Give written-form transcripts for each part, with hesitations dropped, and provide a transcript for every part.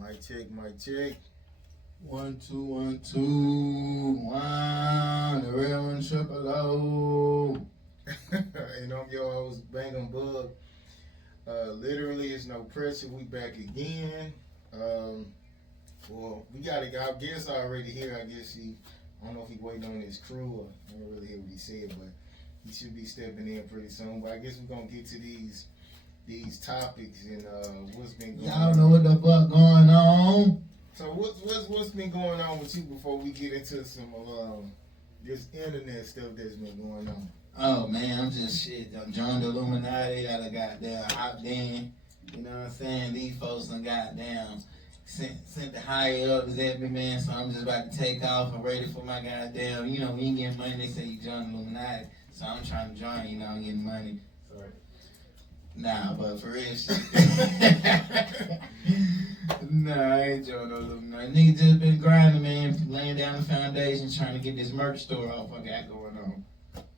Mic check, mic check. 1, 2, 1, 2, 1. Dareal1triple0 And I'm your host, Bangem Bugg. Literally, it's no pressure. We back again. Well, we got our guest already here. I guess I don't know if he waiting on his crew or I don't really hear what he said, but he should be stepping in pretty soon. But I guess we're gonna get to these topics and what's been going on. Y'all know what the fuck going on. So what's been going on with you before we get into some this internet stuff that's been going on? Oh man, I'm just shit. I'm joined the Illuminati. I done goddamn hopped in. You know what I'm saying? These folks done goddamn sent the higher ups at me, man. So I'm just about to take off. I'm ready for my goddamn. You know, when you get money, they say you join the Illuminati. So I'm trying to join. You know, I'm getting money. Sorry. Nah, but for real shit. Nah, I ain't joining no Illuminati. Nigga just been grinding, man. Laying down the foundation, trying to get this merch store off I got going on.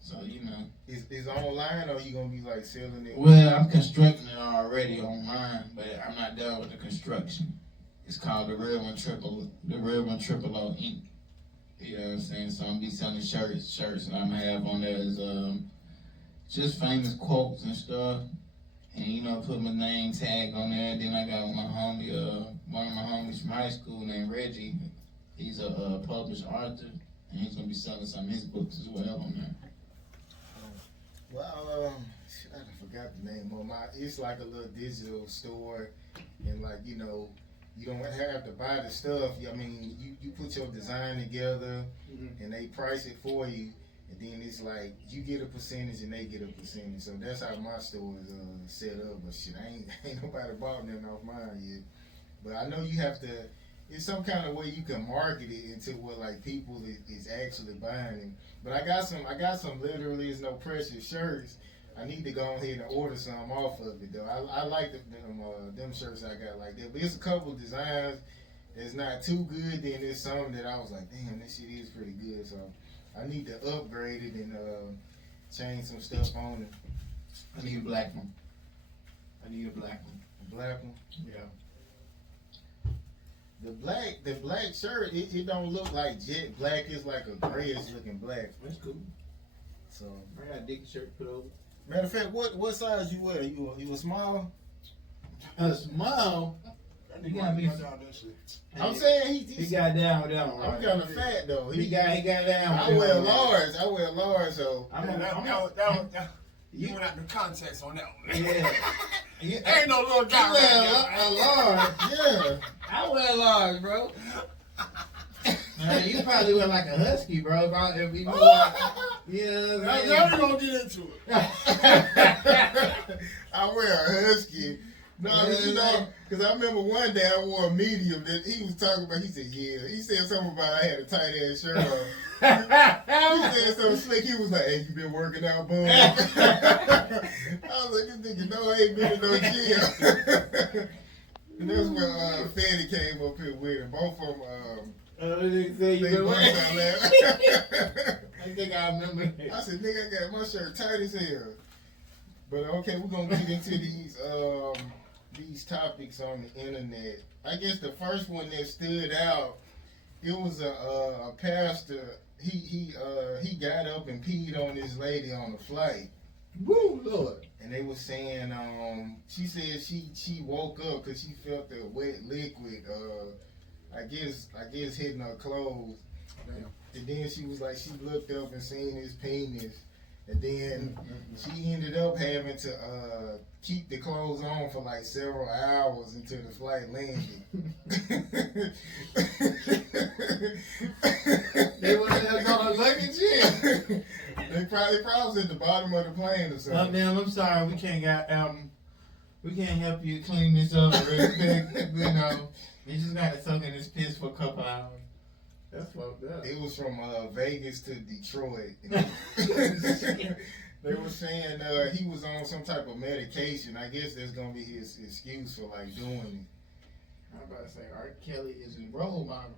So, you know. Is online or you gonna be like selling it? Well, I'm constructing it already online, but I'm not done with the construction. It's called Dareal1triple0 Inc. You know what I'm saying? So I'm gonna be selling shirts, and I'm gonna have on there is just famous quotes and stuff. And you know, put my name tag on there. Then I got my homie, one of my homies from high school named Reggie. He's a published author, and he's gonna be selling some of his books as well on there. Well, I forgot the name of my. It's like a little digital store, and like you know, you don't have to buy the stuff. I mean, you put your design together, and they price it for you, and then it's like you get a percentage and they get a percentage. So that's how my store is set up. But shit, ain't nobody bought nothing off mine yet. But I know you have to. It's some kind of way you can market it into what like people is actually buying it. But I got some literally is no pressure shirts. I need to go ahead and order some off of it though. I like them shirts I got like that. But it's a couple designs that's not too good. Then there's some that I was like, damn, this shit is pretty good. So I need to upgrade it and change some stuff on it. I need a black one. A black one? Yeah. The black shirt, it don't look like jet black. It's like a grayish looking black. That's cool. So I got a dick shirt put over. matter of fact, what size you wear? You a small? A small? You gotta be. I'm saying he got down, right? I'm kind of fat though. He got down. I wear large. So You went out the context on that one. Yeah. Ain't no little guy. I wear a large. Yeah. I wear large, bro. You probably wear like a husky, bro. If you yeah, now we gonna get into it. I wear a husky. No, you know, because I remember one day I wore a medium that he was talking about. He said, yeah. He said something about I had a tight ass shirt on. He said something slick. He was like, hey, you been working out, boom? I was like, this nigga, no, I ain't been in no gym. And that's when Fanny came up here with him. Both of them, they bust out laughing. I think I remember that. I said, nigga, I got my shirt tight as hell. But okay, we're gonna get into these topics on the internet. I guess the first one that stood out, it was a pastor. He got up and peed on this lady on the flight. Woo, Lord. And they were saying, she said she woke up because she felt the wet liquid, I guess hitting her clothes. Damn. And then she was like, she looked up and seen his penis. And then she ended up having to keep the clothes on for like several hours until the flight landed. They wouldn't have gone luggage in. They probably was at the bottom of the plane or something. Oh, damn, I'm sorry. We can't help you clean this up real quick. You know, you just got to soak in this piss for a couple hours. That's fucked up. It was from Vegas to Detroit. They were saying he was on some type of medication. I guess that's gonna be his excuse for like doing it. I'm about to say R. Kelly is a role model.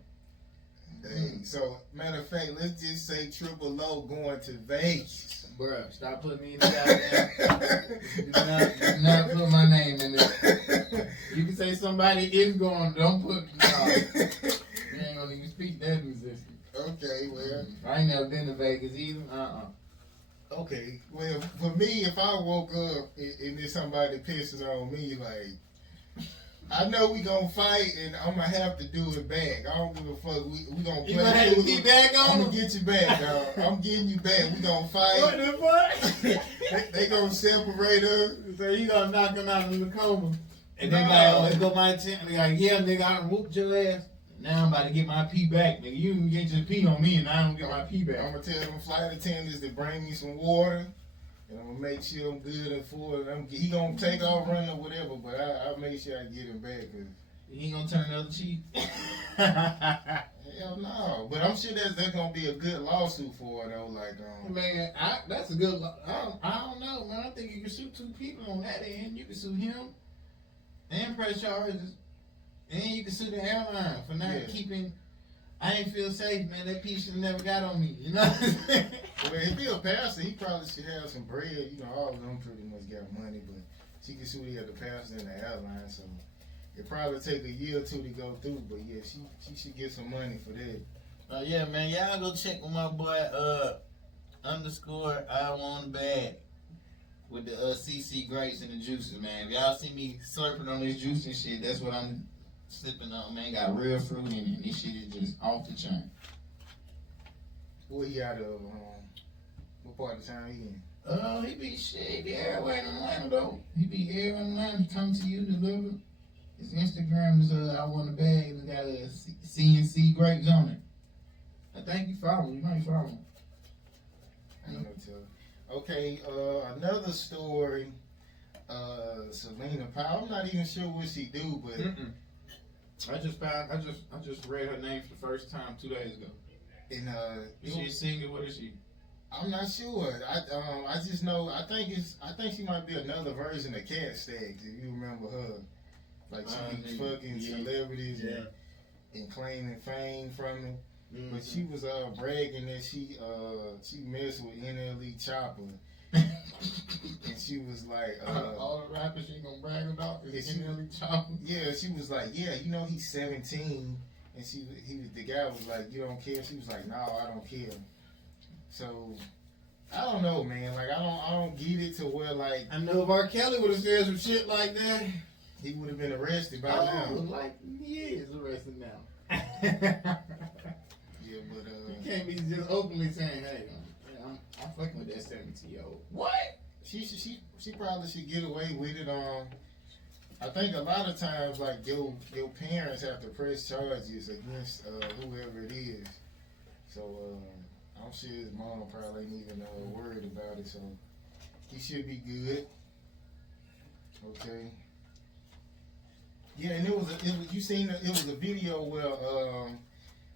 Dang. So matter of fact, let's just say Triple O going to Vegas. Bruh, stop putting me in the goddamn. Do not put my name in there. You can say somebody is going, don't put. No. You ain't gonna even speak that musician. Okay, well. I ain't never been to Vegas either. Okay, well, for me, if I woke up and there's somebody pisses on me, like, I know we gonna fight and I'm gonna have to do it back. I don't give a fuck. We gonna play. You gonna have to get back on I'm them? gonna get you back, dog. I'm getting you back. We gonna fight. What the fuck? They gonna separate us. So you gonna knock them out of the coma. And then No. like, oh, it go my attention. They like, yeah, nigga, I whooped your ass. Now I'm about to get my pee back, nigga. You can get your pee on me and I don't get my pee back. I'm gonna tell them flight attendants to bring me some water. And I'm gonna make sure I'm good and full. He gonna take off running or whatever, but I'll make sure I get him back. He ain't gonna turn the other cheek. Hell no. But I'm sure that's gonna be a good lawsuit for it though. Like, Man, that's a good. I don't know, man. I think you can sue two people on that end. You can sue him and press charges, and you can sue the airline for not keeping. I ain't feel safe, man. That piece should never got on me. You know what I'm saying? Well, if he a pastor, he probably should have some bread. You know, all of them pretty much got money, but she can sue the pastor and the airline, so it probably take a year or two to go through. But yeah, she should get some money for that. Yeah, man. Y'all go check with my boy underscore I want bad with the CC grapes and the juices, man. If y'all see me slurping on this juice and shit, that's what I'm sipping on, man. Got real fruit in it. This shit is just off the chain. Where he out of? What part of town he in? He be shit. He be everywhere in Atlanta though. He be here in Atlanta. He come to you, deliver. His Instagram is I want a bag. It got a CNC grapes on it. I think you follow. You might follow him. I don't know. Okay, another story. Selena Powell. I'm not even sure what she do, but I just read her name for the first time 2 days ago. And Is she a singer? What is she? I'm not sure. I just know. I think she might be another version of Cat Stacks. If you remember her, like she be fucking celebrities and claiming fame from it. Mm-hmm. But she was bragging that she messed with NLE Chopper. And she was like, all the rappers she gonna brag about is NLE Chopper. Yeah, she was like, yeah, you know he's 17, and the guy was like, you don't care. She was like, no, I don't care. So I don't know, man. Like I don't get it to where like I know if R. Kelly would have said some shit like that, he would have been arrested by now. Like he is arrested now. Yeah, but you can't be just openly saying, hey. I'm fucking with that 17-year-old. What? She probably should get away with it. I think a lot of times, like your parents have to press charges against whoever it is. So I'm sure his mom probably ain't even worried about it. So he should be good. Okay. Yeah, and it was a video where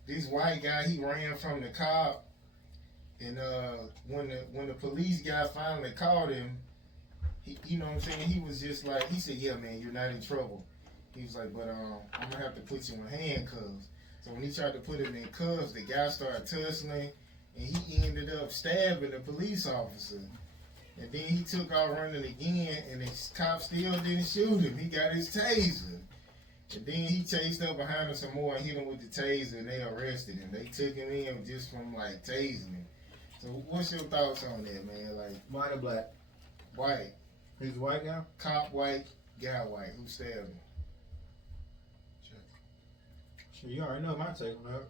this white guy, he ran from the cop. And when the police guy finally caught him, he, you know what I'm saying, he was just like, he said, yeah, man, you're not in trouble. He was like, but I'm going to have to put you in handcuffs. So when he tried to put him in cuffs, the guy started tussling, and he ended up stabbing the police officer. And then he took off running again, and the cop still didn't shoot him. He got his taser. And then he chased up behind him some more and hit him with the taser, and they arrested him. They took him in just from, like, tasing him. So what's your thoughts on that, man? Like, white or black? White. He's a white guy? Cop white, guy white. Who stabbed him? Sure, you already know my take on that.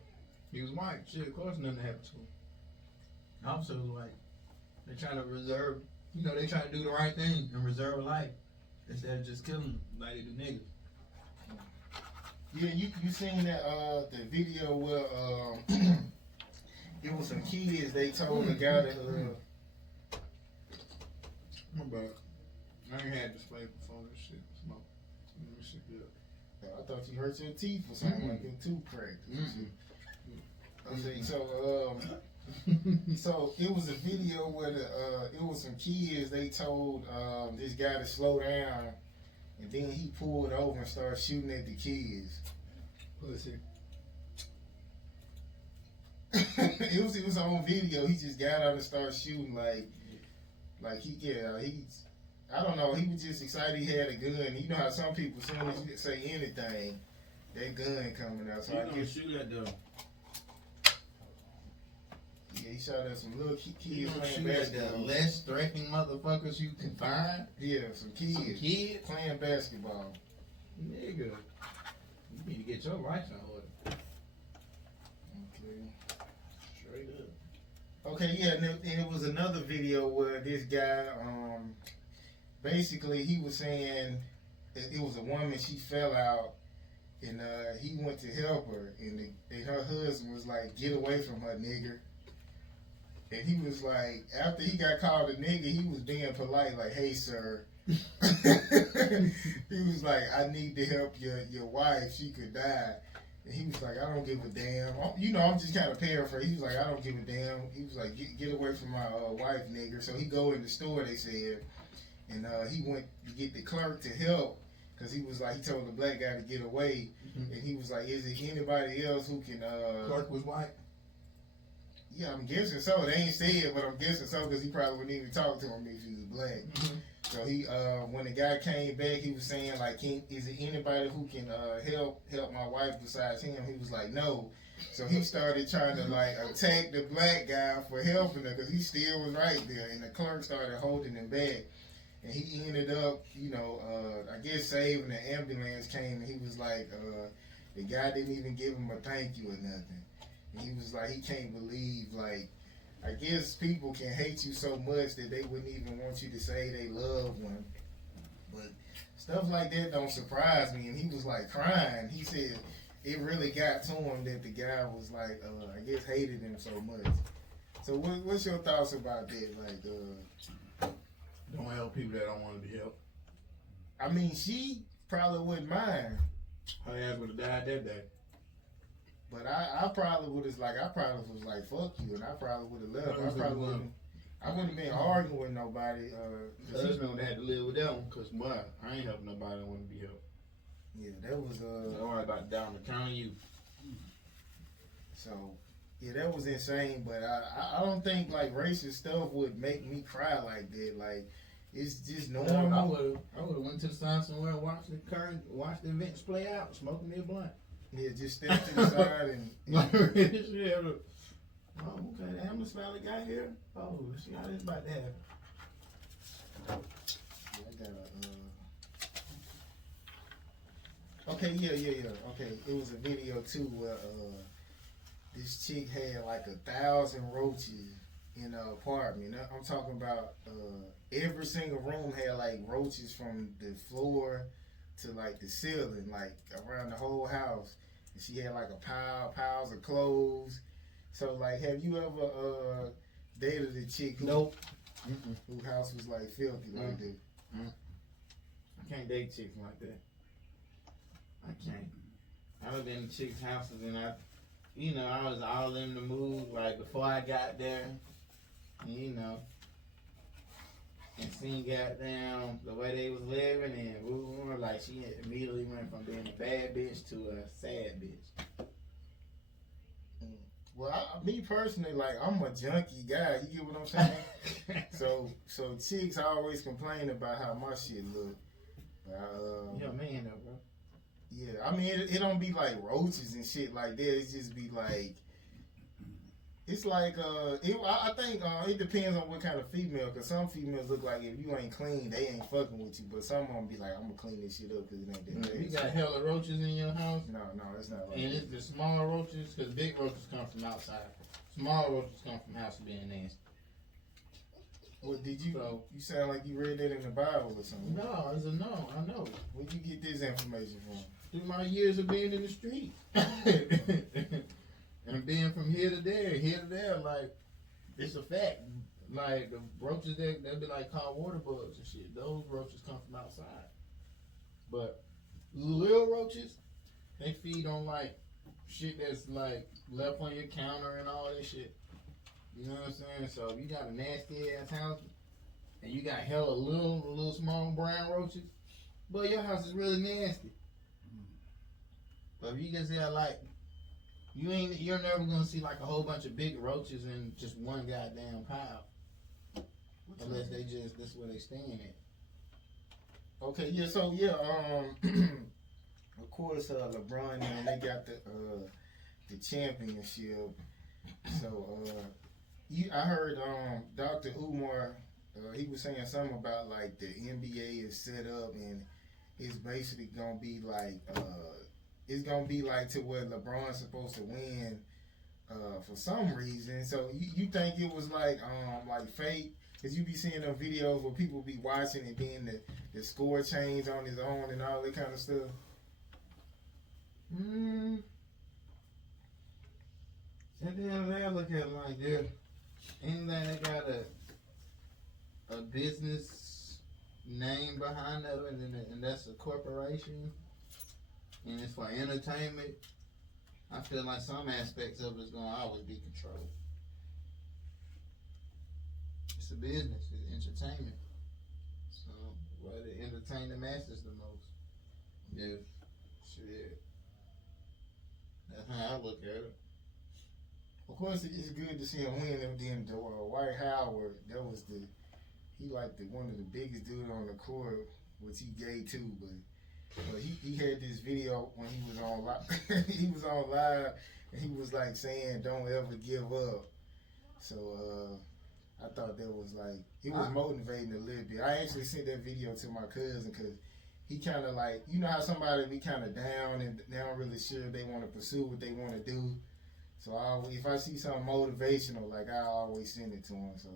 He was white. Shit, of course nothing happened to him. The officer was white. They trying to reserve, they trying to do the right thing and reserve a life instead of just killing them like they do niggas. Yeah, you seen that the video where it was some kids, they told the guy that my bad. I ain't had display before this shit. Smoke. This shit good. I thought you hurt your teeth or something, like your tooth cracked. So it was a video where it was some kids, they told this guy to slow down, and then he pulled over and started shooting at the kids. Pussy. It was on video. He just got out and started shooting. Like Like he's I don't know, he was just excited he had a gun. You know how some people, as soon as you say anything, that gun coming out. So You I gonna guess shoot at though? yeah, he shot at some little kids You gonna playing shoot at the basketball. less threatening motherfuckers you can find? Yeah, some kids. Some kids? Playing basketball. Nigga, you need to get your life in order. Okay. Straight up. Okay, yeah, and it was another video where this guy, basically he was saying it was a woman, she fell out, and he went to help her, and her husband was like, "Get away from her, nigger." And he was like, after he got called a nigger, he was being polite, like, "Hey, sir." He was like, "I need to help your wife, she could die." And he was like, "I don't give a damn." You know, I'm just kind of paraphrasing. He was like, "I don't give a damn." He was like, get away from my wife, nigger." So he go in the store, they said, and he went to get the clerk to help, because he was like, he told the black guy to get away. Mm-hmm. And he was like, "Is there anybody else who can..." Clerk was white. Yeah, I'm guessing so. They ain't said, but I'm guessing so, because he probably wouldn't even talk to him if he was black. Mm-hmm. So he, when the guy came back, he was saying like, "Is there anybody who can help my wife besides him?" He was like, "No." So he started trying to like attack the black guy for helping her, because he still was right there. And the clerk started holding him back, and he ended up, I guess saving. The ambulance came, and he was like, the guy didn't even give him a thank you or nothing. And he was like, he can't believe, like, I guess people can hate you so much that they wouldn't even want you to say they love one. But stuff like that don't surprise me. And he was like crying. He said it really got to him that the guy was like, I guess hated him so much. So what's your thoughts about that? Like, Don't help people that don't want to be helped. I mean, she probably wouldn't mind. Her ass would have died that day. But I probably would have like, fuck you, and I probably would have left. I wouldn't have been arguing with nobody. Husband would have had to live with them, because I ain't helping nobody that want to be helped. Yeah, that was Don't worry about down the county you. So yeah, that was insane. But I don't think like racist stuff would make me cry like that. Like, it's just normal. I would have went to the side somewhere and watched the events play out, smoking me a blunt. Yeah, just step to the side and Oh, okay, the ambulance finally got here. Oh, let's see how this about to happen. Okay, yeah. Okay, it was a video too where this chick had like 1,000 roaches in her apartment. I'm talking about every single room had like roaches from the floor to like the ceiling, like around the whole house. And she had like piles of clothes. So like, have you ever dated a chick whose house was like filthy like that? I can't date chicks like that. I can't. I was in chicks' houses and I was all in the mood like before I got there, and seen goddamn the way they was living, and we were like, she immediately went from being a bad bitch to a sad bitch. Well, me personally, like, I'm a junkie guy. You get what I'm saying? so chicks always complain about how my shit look. You're a man though, bro. Yeah, I mean, it don't be like roaches and shit like that. It just be like, it's like, I think it depends on what kind of female, because some females look like if you ain't clean, they ain't fucking with you, but some of them be like, I'm gonna clean this shit up because it ain't that bad. You got hella roaches in your house? No, it's not like And that. it's the smaller roaches, because big roaches come from outside. Small roaches come from house being nasty. Well, you sound like you read that in the Bible or something. No, it's a no, I know. Where'd you get this information from? Through my years of being in the street. And being from here to there, like, it's a fact. Like, the roaches, they'll be like called water bugs and shit. Those roaches come from outside. But little roaches, they feed on, like, shit that's, like, left on your counter and all that shit. You know what I'm saying? So if you got a nasty-ass house, and you got hella little small brown roaches, but your house is really nasty. But if you can say, like, you're never gonna see like a whole bunch of big roaches in just one goddamn pile. unless they just that's where they stand at. Okay, yeah. So yeah, of course, LeBron and they got the championship. So I heard Dr. Umar. He was saying something about like the NBA is set up and it's basically gonna be like it's gonna be like to where LeBron's supposed to win for some reason. So you think it was like fake? Cause you be seeing them videos where people be watching and then the score change on his own and all that kind of stuff. At the end of the day, I look at it like this. Anything that got a business name behind it, and that's a corporation, and it's for entertainment, I feel like some aspects of it is going to always be controlled. It's a business, it's entertainment. So, where they entertain the masses the most. Yeah, shit. That's how I look at it. Of course, it's good to see him win. And then Dwight Howard, he like one of the biggest dudes on the court, which he gay too. But he had this video when he was on live. He was on live, and he was like saying, "Don't ever give up." So I thought that was like it was motivating a little bit. I actually sent that video to my cousin because he kind of like how somebody be kind of down and they don't really sure if they want to pursue what they want to do. So if I see something motivational, like I always send it to him. So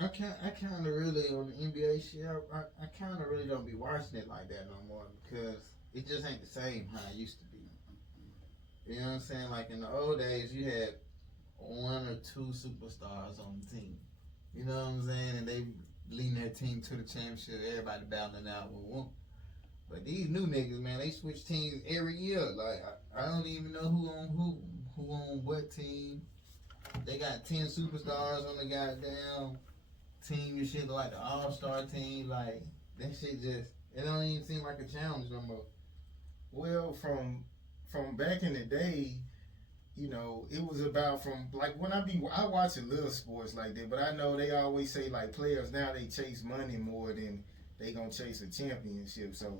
I kind of really on the NBA shit. I kind of really don't be watching it like that no more because it just ain't the same how it used to be. You know what I'm saying? Like in the old days, you had one or two superstars on the team. You know what I'm saying? And they leading their team to the championship. Everybody battling out with one. But these new niggas, man, they switch teams every year. Like I don't even know who on what team. They got 10 superstars on the goddamn team and shit, like the All-Star team. Like that shit just it don't even seem like a challenge no more. Well, from back in the day, it was about from like when I watch a little sports like that, but I know they always say like players now they chase money more than they gonna chase a championship. So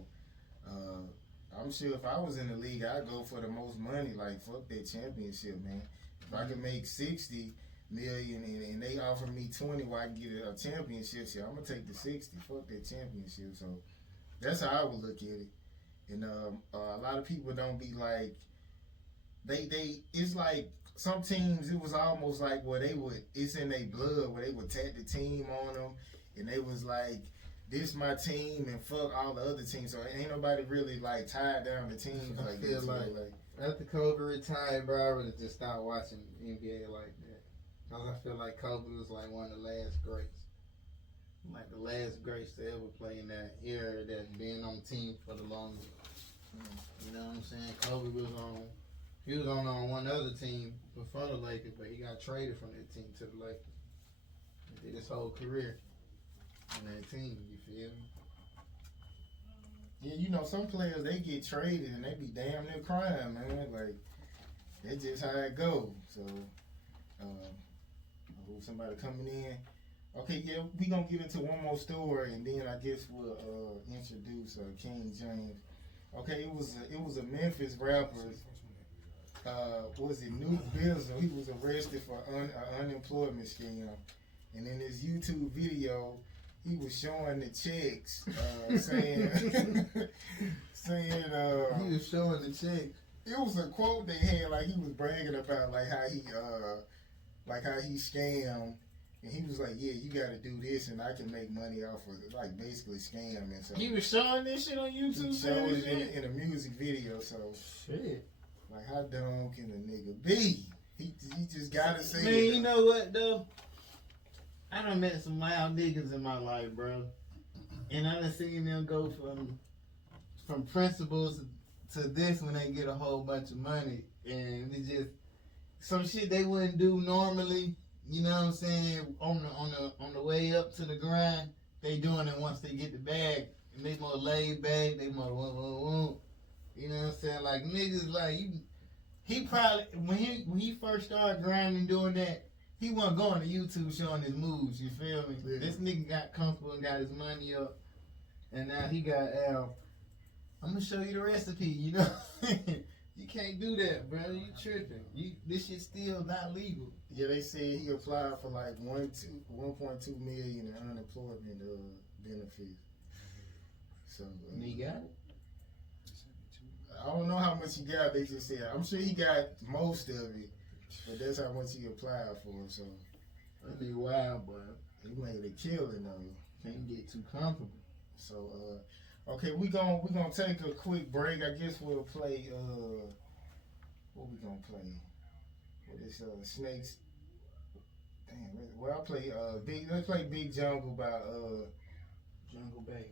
I'm sure if I was in the league, I'd go for the most money. Like fuck that championship, man. If I could make 60 million and they offer me 20 where I can get a championship, shit, I'm gonna take the 60. Fuck that championship. So that's how I would look at it. And a lot of people don't be like they. It's like some teams. It was almost like where they would. It's in their blood where they would tag the team on them, and they was like, "This my team," and fuck all the other teams. So ain't nobody really like tied down the teams like I feel this. like after Kobe retired, bro, I really just stopped watching NBA like that. Cause I feel like Kobe was like one of the last greats. Like the last greats to ever play in that era that being on the team for the longest. You know what I'm saying? Kobe was on one other team before the Lakers, but he got traded from that team to the Lakers. He did his whole career on that team, you feel me? Yeah, some players they get traded and they be damn near crying, man. Like that's just how it goes. So I hope somebody coming in. Okay, yeah, we gonna get into one more story and then I guess we'll introduce King James. Okay, it was a Memphis rapper. Was it Nuke Bizzle? He was arrested for an unemployment scam, and in his YouTube video, he was showing the checks, saying he was showing the checks. It was a quote they had, like he was bragging about like how he scammed. And he was like, "Yeah, you got to do this, and I can make money off of it." Like basically scamming. So he was showing this shit on YouTube. He showed it in a music video. So shit, like how dumb can a nigga be? He just gotta say man, it. You know what though? I done met some wild niggas in my life, bro, and I done seen them go from principles to this when they get a whole bunch of money, and it's just some shit they wouldn't do normally. You know what I'm saying? On the way up to the grind, they doing it once they get the bag. And they more laid back. They more whoa. You know what I'm saying? Like niggas, like he probably when he first started grinding doing that, he wasn't going to YouTube showing his moves. You feel me? Yeah. This nigga got comfortable and got his money up, and now he got I'm gonna show you the recipe. You know, you can't do that, brother. You tripping? This shit still not legal. Yeah, they said he applied for like 1.2 million in unemployment benefits. So And he got it. I don't know how much he got. They just said I'm sure he got most of it, but that's how much he applied for. So That'd be wild, boy. he made a killing though. Can't get too comfortable. So okay, we gonna take a quick break. I guess we'll play what we gonna play? What is Snakes? Damn, well I play let's play Big Jungle by Jungle Baby.